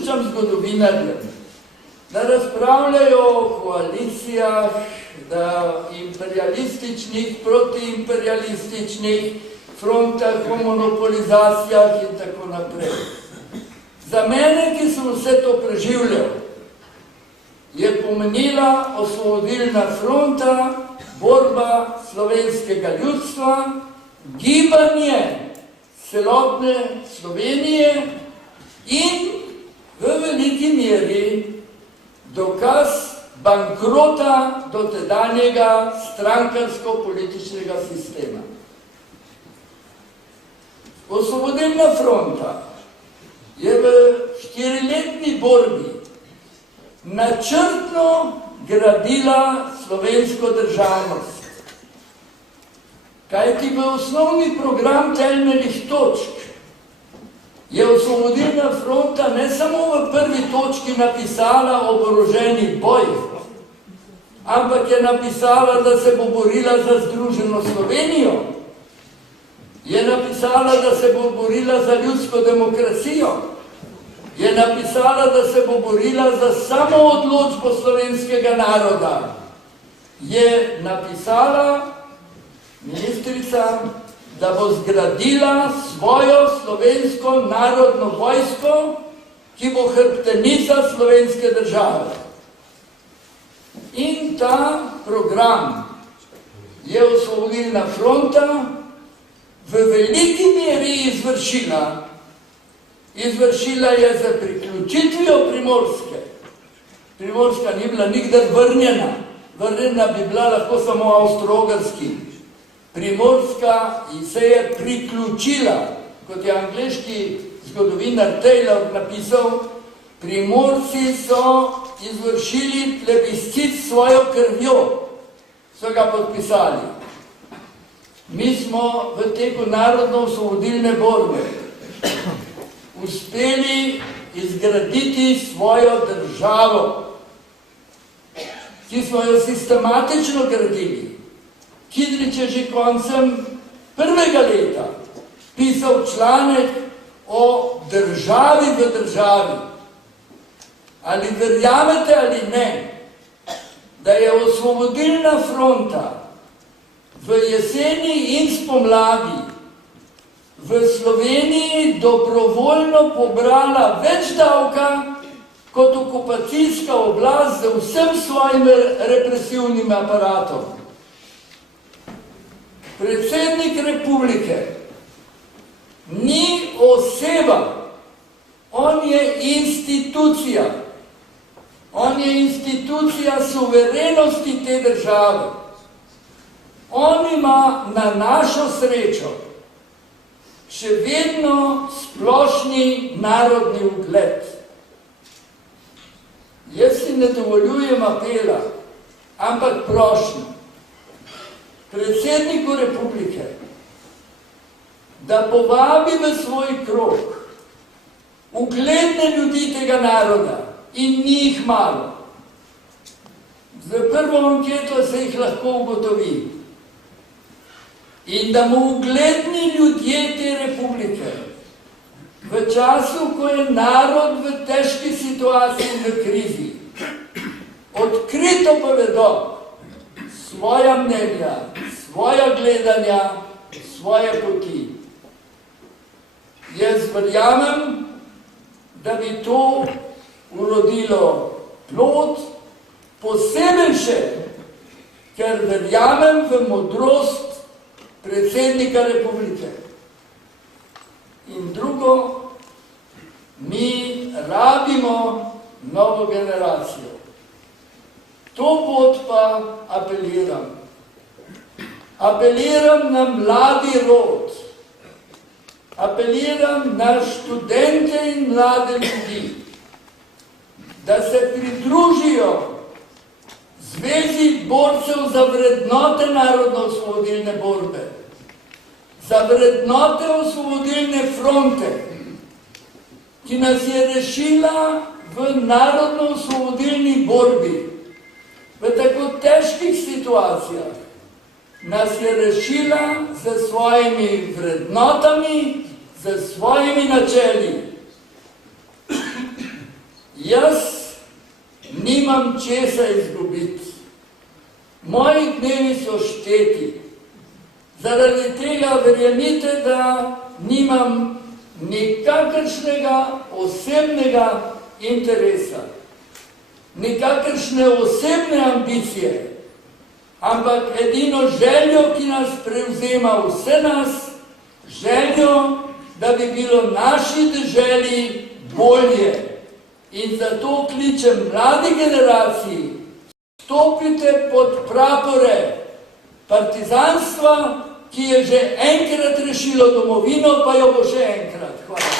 prepuščam zgodovinarjem, da razpravljajo o koalicijah, da imperialističnih, protiimperialističnih frontah, o monopolizacijah in tako naprej. Za mene, ki sem vse to preživljal, je pomenila osvobodilna fronta, borba slovenskega ljudstva, gibanje celotne Slovenije in v veliki meri dokaz bankrota dotedanjega strankarsko-političnega sistema. Osvobodilna fronta je v 4-letni borbi načrtno gradila slovensko državnost. Kajti v osnovni program temeljnih točk je Osvobodilna fronta ne samo v prvi točki napisala oboroženi boj, ampak je napisala, da se bo borila za združeno Slovenijo, je napisala, da se bo borila za ljudsko demokracijo, je napisala, da se bo borila za samoodločbo slovenskega naroda, je napisala ministrica, da bo zgradila svojo slovensko narodno vojsko, ki bo hrbtenica slovenske države. In ta program je Osvobodilna fronta v veliki meri izvršila. Izvršila je za priključitvijo Primorske. Primorska ni bila nikdar vrnjena. Vrnjena bi bila lahko samo Avstro-Ogrski. Primorska se je priključila, kot je angleški zgodovinar Taylor napisal, Primorci so izvršili plebiscit s svojo krvjo, so ga podpisali. Mi smo v teku narodno-osvobodilne borbe uspeli izgraditi svojo državo, ki smo jo sistematično gradili. Kidrič je že koncem prvega leta pisal članek o državi v državi. Ali verjamete ali ne, da je Osvobodilna fronta v jeseni in spomladi v Sloveniji dobrovoljno pobrala več davka kot okupacijska oblast z vsem svojim represivnim aparatom. Predsednik republike ni oseba, on je institucija. On je institucija suverenosti te države. On ima na našo srečo še vedno splošni narodni ugled. Jaz si ne dovoljujem apela, ampak prošnjo predsedniku republike, da povabi v svoj krog ugledne ljudi tega naroda, in ni jih malo. Za prvo anketo se jih lahko ugotovi. In da mu ugledni ljudje te republike v času, ko je narod v težki situaciji in v krizi, odkrito povedo svoja mnenja, svoja gledanja, svoje poti. Jaz verjamem, da bi to urodilo plod, posebej še, ker verjamem v modrost predsednika republike. In drugo, mi rabimo novo generacijo. To pot pa apeliram. Apeliram na mladi rod. Apeliram na študente in mlade ljudi, da se pridružijo Zvezi borcev za vrednote narodno-osvobodilne borbe, za vrednote osvobodilne fronte, ki nas je rešila v narodno-osvobodilni borbi, v tako težkih situacijah, nas je rešila z svojimi vrednotami, z svojimi načeli. Jaz nimam česa izgubiti. Moji dnevi so šteti. Zaradi tega verjemite, da nimam nikakršnega osebnega interesa, nikakršne osebne ambicije, ampak edino željo, ki nas prevzema vse nas, željo, da bi bilo naši deželi bolje. In zato kličem mladi generaciji, stopite pod prapore partizanstva, ki je že enkrat rešilo domovino, pa jo bo še enkrat. Hvala.